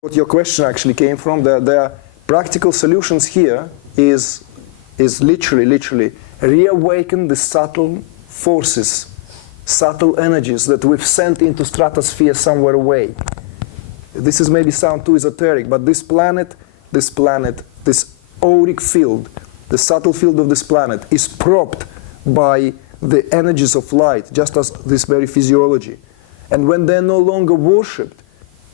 What your question actually came from, the practical solutions here is literally reawaken the subtle forces, subtle energies that we've sent into stratosphere somewhere away. This is maybe sound too esoteric, but this planet, this auric field, the subtle field of this planet is propped by the energies of light, just as this very physiology. And when they're no longer worshipped,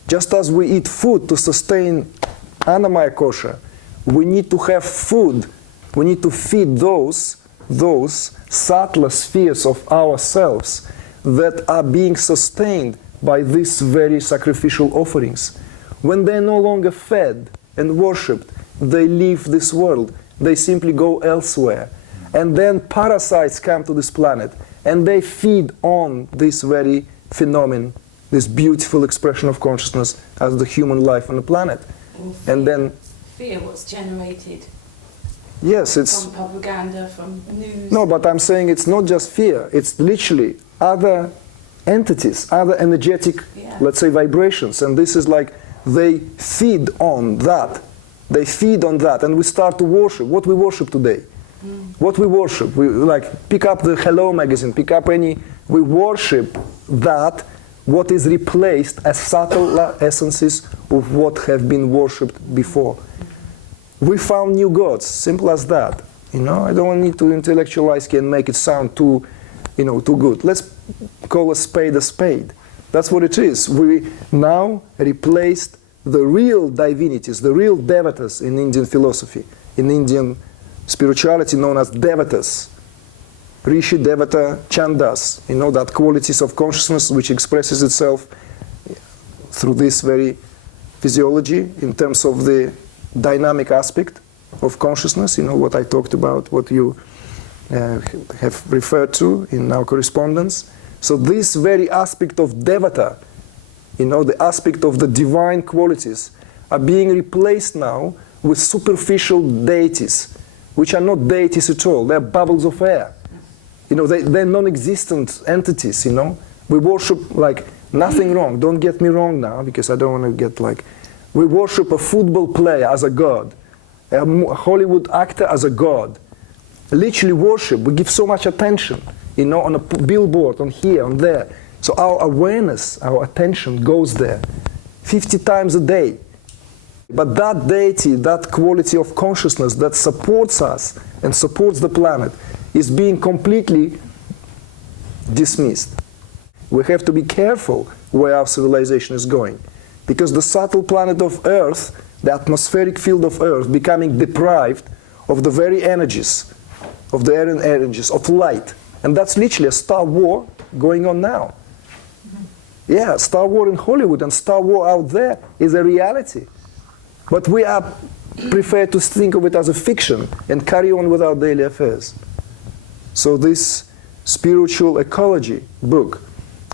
just as we eat food to sustain Annamaya Kosha, we need to have food, we need to feed those subtler spheres of ourselves that are being sustained by these very sacrificial offerings. When they're no longer fed and worshipped, they leave this world, they simply go elsewhere. And then parasites come to this planet and they feed on this very phenomenon, this beautiful expression of consciousness as the human life on the planet. And then fear what's generated. Yes, it's from propaganda, from news. No, but I'm saying it's not just fear, it's literally other entities, other energetic, let's say, vibrations. And this is like they feed on that. They feed on that, and we start to worship. What we worship today? What we worship? We like pick up the Hello magazine, pick up any. We worship that, what is replaced as subtle essences of what have been worshipped before. We found new gods, simple as that. You know, I don't need to intellectualize and make it sound too, too good. Let's call a spade a spade. That's what it is. We now replaced the real divinities, the real devatas in Indian philosophy, in Indian spirituality known as devatas. Rishi, Devata, Chandas, that qualities of consciousness which expresses itself through this very physiology in terms of the dynamic aspect of consciousness, what I talked about, what you have referred to in our correspondence. So this very aspect of Devata, the aspect of the divine qualities, are being replaced now with superficial deities, which are not deities at all. They're bubbles of air. They're non-existent entities, We worship like nothing wrong. Don't get me wrong now, because I don't want to get like... We worship a football player as a god, a Hollywood actor as a god. Literally worship. We give so much attention, on a billboard, on here, on there. So our awareness, our attention goes there 50 times a day. But that deity, that quality of consciousness that supports us and supports the planet is being completely dismissed. We have to be careful where our civilization is going. Because the subtle planet of Earth, the atmospheric field of Earth, becoming deprived of the very energies, of the energies of light. And that's literally a Star War going on now. Yeah, Star War in Hollywood and Star War out there is a reality. But we are prefer to think of it as a fiction and carry on with our daily affairs. So this spiritual ecology book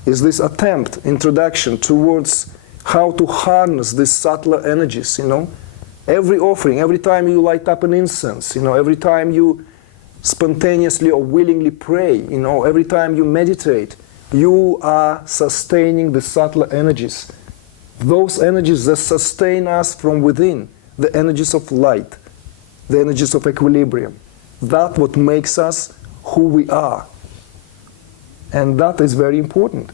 is this attempt, introduction towards how to harness these subtler energies, Every offering, every time you light up an incense, every time you spontaneously or willingly pray, every time you meditate, you are sustaining the subtler energies. Those energies that sustain us from within, the energies of light, the energies of equilibrium. That's what makes us who we are. And that is very important.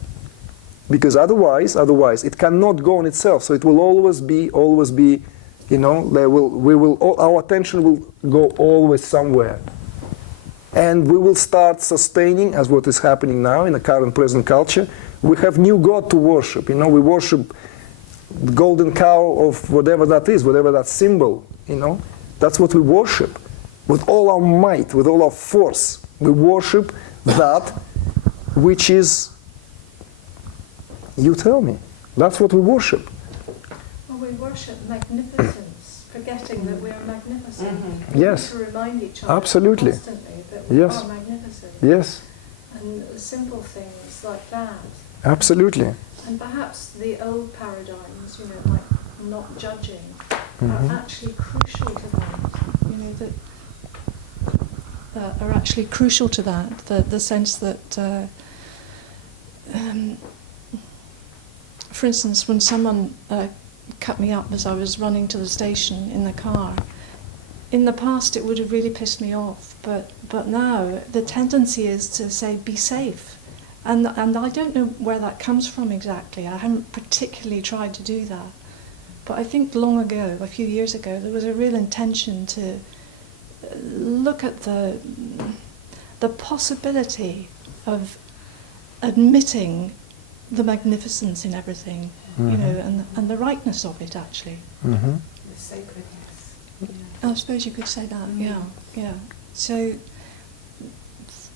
Because otherwise, it cannot go on itself. So it will always be, our attention will go always somewhere. And we will start sustaining, as what is happening now in the current present culture. We have new God to worship. We worship the golden cow of whatever that is, whatever that symbol, That's what we worship. With all our might, with all our force, we worship that which is, you tell me, that's what we worship. Well, we worship magnificence, forgetting that we are magnificent. Yes. We need to remind each other Constantly that we are magnificent. Yes. And simple things like that. Absolutely. And perhaps the old paradigms, like not judging, are actually crucial to that. That are actually crucial to that. The sense that, for instance, when someone cut me up as I was running to the station in the car. In the past, it would have really pissed me off, but now the tendency is to say, be safe. And I don't know where that comes from exactly. I haven't particularly tried to do that. But I think long ago, a few years ago, there was a real intention to look at the possibility of admitting the magnificence in everything, you know, and the rightness of it, actually. The sacredness. I suppose you could say that, yeah. So,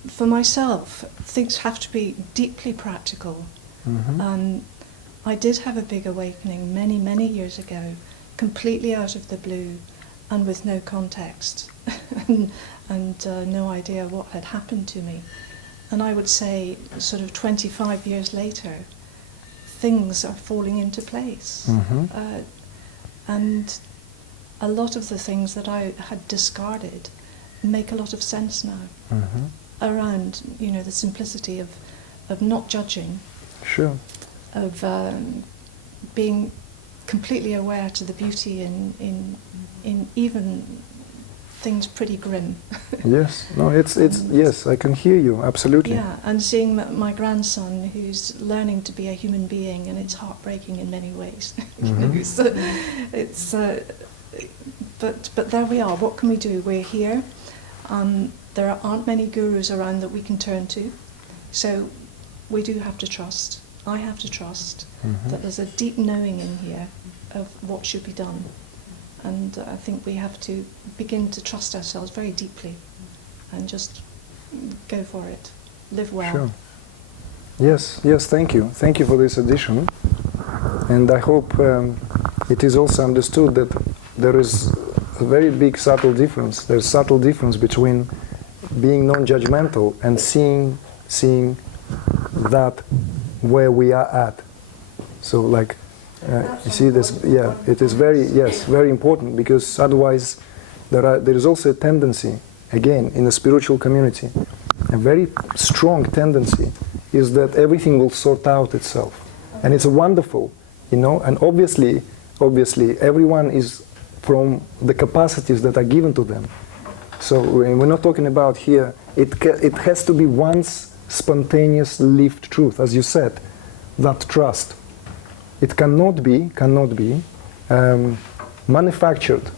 for myself, things have to be deeply practical. I did have a big awakening many, many years ago, completely out of the blue and with no context and no idea what had happened to me. And I would say, sort of 25 years later, things are falling into place. And a lot of the things that I had discarded make a lot of sense now. Around, you know, the simplicity of not judging. Sure. Of being completely aware to the beauty in even things pretty grim. Yes, no, it's yes, I can hear you, absolutely. Yeah, and seeing my grandson who's learning to be a human being, and it's heartbreaking in many ways. You know, so it's but there we are. What can we do? We're here. There aren't many gurus around that we can turn to, so we do have to trust. I have to trust that there's a deep knowing in here of what should be done. And I think we have to begin to trust ourselves very deeply and just go for it, live well. Sure. Yes, thank you. Thank you for this addition. And I hope it is also understood that there is a very big subtle difference. There's a subtle difference between being non-judgmental and seeing that where we are at. So like, you see this, yeah, it is very important, because otherwise there is also a tendency, again, in the spiritual community, a very strong tendency is that everything will sort out itself. And it's wonderful, you know, and obviously everyone is from the capacities that are given to them. So we're not talking about here, it has to be once spontaneous lived truth, as you said, that trust. It cannot be manufactured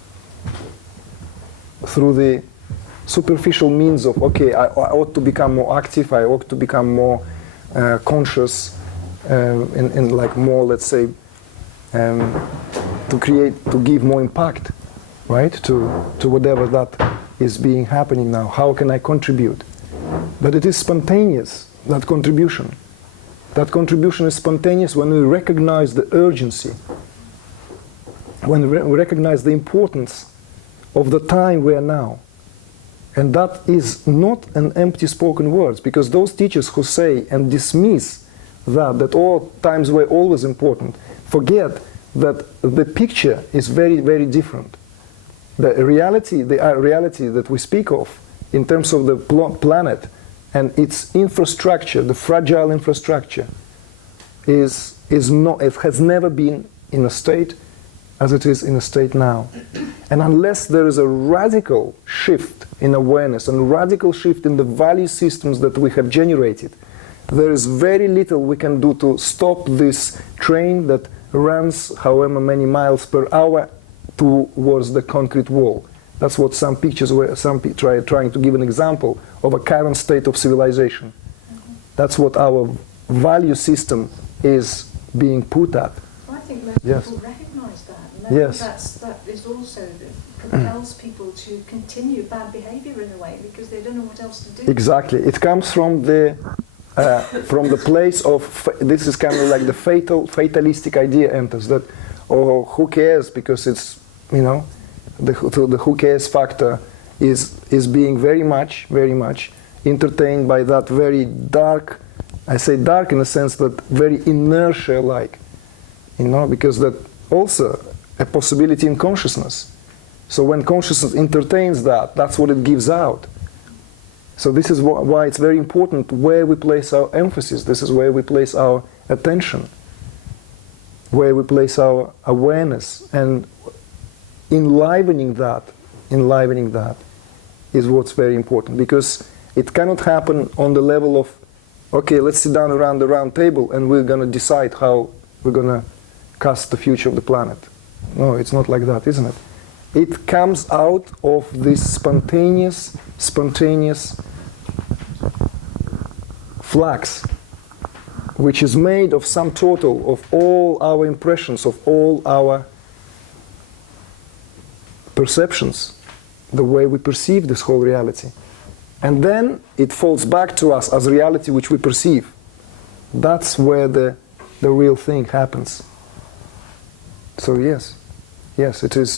through the superficial means of, okay, I ought to become more active, I ought to become more conscious, and like more, let's say, to give more impact, right, to whatever that is being happening now. How can I contribute? But it is spontaneous, that contribution. That contribution is spontaneous when we recognize the urgency, when we recognize the importance of the time we are now. And that is not an empty spoken words, because those teachers who say and dismiss that all times were always important, forget that the picture is very, very different. The reality that we speak of in terms of the planet and its infrastructure, the fragile infrastructure, is not, it has never been in a state as it is in a state now. And unless there is a radical shift in awareness and radical shift in the value systems that we have generated, there is very little we can do to stop this train that runs however many miles per hour towards the concrete wall. That's what some pictures were, trying to give an example of a current state of civilization. That's what our value system is being put at. Well, I think most people recognise that. And Yes. That is also that propels people to continue bad behaviour in a way, because they don't know what else to do. Exactly. It comes from the place of, this is kind of like the fatalistic idea enters, that, oh, who cares, because it's, you know, the who cares factor is being very much entertained by that very dark, I say dark in a sense, but very inertia-like, you know, because that also a possibility in consciousness. So when consciousness entertains that, that's what it gives out. So this is why it's very important where we place our emphasis. This is where we place our attention. where we place our awareness, and enlivening that is what's very important, because it cannot happen on the level of, okay, let's sit down around the round table and we're going to decide how we're going to cast the future of the planet. No, it's not like that, isn't it? It comes out of this spontaneous flux, which is made of sum total of all our impressions, of all our perceptions, the way we perceive this whole reality. And then it falls back to us as reality which we perceive. That's where the real thing happens. So yes, it is.